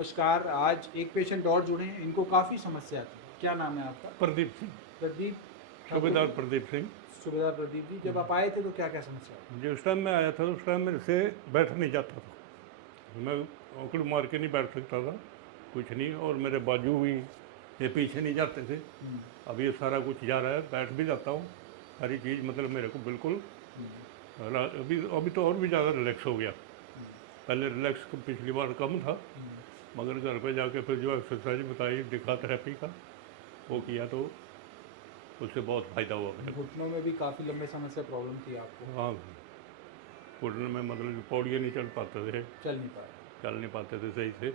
नमस्कार। आज एक पेशेंट और जुड़े हैं, इनको काफ़ी समस्या थी। क्या नाम है आपका? प्रदीप सिंह, प्रदीप सूबेदार ठाकुर। प्रदीप सिंह। सूबेदार प्रदीप जी, जब आप आए थे तो क्या क्या समस्या थी? जिस टाइम मैं आया था उस टाइम मेरे से बैठ नहीं जाता था, मैं औकड़ मार के नहीं बैठ सकता था, कुछ नहीं। और मेरे बाजू भी ये पीछे नहीं जाते थे। अब ये सारा कुछ जा रहा है, बैठ भी जाता हूँ, सारी चीज़ मतलब मेरे को बिल्कुल अभी अभी तो और भी ज़्यादा रिलैक्स हो गया। पहले रिलैक्स पिछली बार कम था, मगर घर पे जाके फिर जो एक्सरसाइज बताई दिखा थेरेपी का वो किया तो उससे बहुत फ़ायदा हुआ मेरे को। घुटनों में भी काफ़ी लंबे समय से प्रॉब्लम थी आपको? हाँ, घुटने में मतलब कि पौड़ियाँ नहीं चढ़ पाते थे, चल नहीं पाया? चल नहीं पाते थे सही से,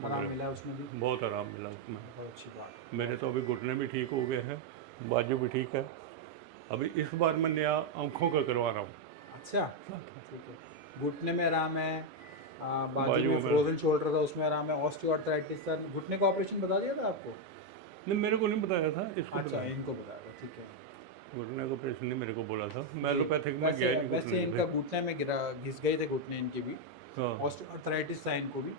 आराम मगर मिला उसमें भी? बहुत आराम मिला उसमें। बहुत अच्छी बात। मेरे तो अभी घुटने भी ठीक हो गए हैं, बाजू भी ठीक है। अभी इस बार मैं नया आँखों का करवा रहा हूँ। अच्छा, ठीक है। घुटने में आराम है, बाजू बाजू में में फ्रोजन शोल्डर था उसमें आराम है, ऑस्टियोआर्थराइटिस था। घुटने का ऑपरेशन बता दिया था आपको? नहीं, मेरे को नहीं बताया था, इसको अच्छा, बताया। इनको बताया था, ठीक है। घुटने का ऑपरेशन नहीं मेरे को बोला था, मैं जी, एलोपैथिक में वैसे गया ही नहीं घुटने वैसे के इनका फिर। घुटने में गिरा घिस गए थे घुटने इनके भी। हाँ ऑस्टियोआर्थराइटिस था इनको भी।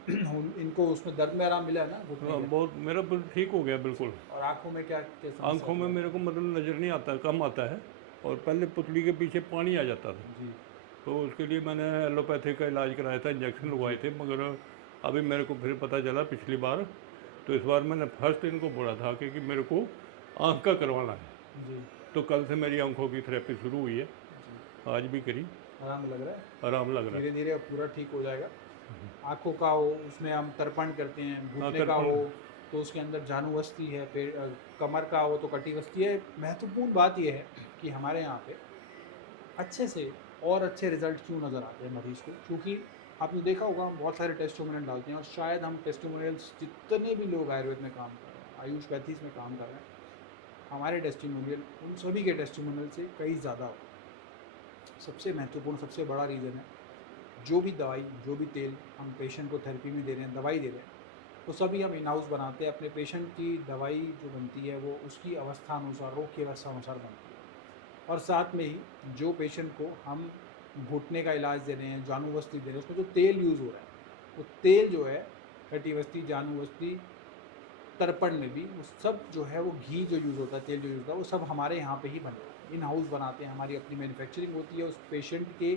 इनको उसमें दर्द में आराम मिला ना घुटने हाँ, के? बहुत मेरा ठीक हो गया बिल्कुल। और आंखों में क्या क्या समस्या आँखों थी में मेरे को मतलब नज़र नहीं आता, कम आता है, और पहले पुतली के पीछे पानी आ जाता था। जी तो उसके लिए मैंने एलोपैथी का इलाज कराया था, इंजेक्शन लगवाए थे, मगर अभी मेरे को फिर पता चला पिछली बार, तो इस बार मैंने फर्स्ट इनको बोला था कि मेरे को आँख का करवाना है। जी तो कल से मेरी आँखों की थेरेपी शुरू हुई है, जी। आज भी करी, आराम लग रहा है? आराम लग रहा धीरे है। धीरे अब पूरा ठीक हो जाएगा। आंखों का हो उसमें हम तर्पण करते हैं, हाँ, घुटने का तर्पण। हो तो उसके अंदर जानुवस्ती है, फिर कमर का हो तो कटिवस्ती है। महत्वपूर्ण बात यह है कि हमारे यहाँ पे अच्छे से और अच्छे रिजल्ट क्यों नज़र आते हैं मरीज़ को, क्योंकि आपने देखा होगा हम बहुत सारे टेस्टिमोनियल डालते हैं, और शायद हम टेस्टिमोनियल्स जितने भी लोग आयुर्वेद में काम कर रहे हैं, आयुष पैथीज में काम कर रहे हैं, हमारे टेस्टिमोनियल उन सभी के टेस्टिमोनियल से कई ज़्यादा होते हैं। सबसे महत्वपूर्ण, सबसे बड़ा रीज़न है, जो भी दवाई, जो भी तेल हम पेशेंट को थेरेपी में दे रहे हैं, दवाई दे रहे हैं, तो सभी हम इन हाउस बनाते हैं। अपने पेशेंट की दवाई जो बनती है वो उसकी अवस्था अनुसार, रोग की अवस्था अनुसार बनती है। और साथ में ही जो पेशेंट को हम घुटने का इलाज दे रहे हैं, जानुवस्ती दे रहे हैं, उसमें जो तेल यूज़ हो रहा है, वो तेल जो है कटिवस्ती, जानुवस्ती, तर्पण में भी वो सब जो है, वो घी जो यूज़ होता है, तेल जो यूज़ होता है, वो सब हमारे यहाँ पे ही बनता है। इन हाउस बनाते हैं, हमारी अपनी मैन्युफैक्चरिंग होती है उस पेशेंट के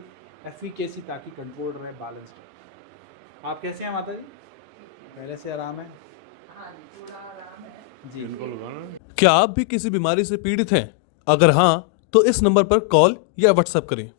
एफिकेसी, ताकि कंट्रोल रहे, बैलेंस्ड रहे। आप कैसे हैं माता जी? पहले से आराम है? हाँ जी, थोड़ा आराम है। जी। इनको लगाना है। क्या आप भी किसी बीमारी से पीड़ित हैं? अगर हाँ, तो इस नंबर पर कॉल या व्हाट्सएप करें।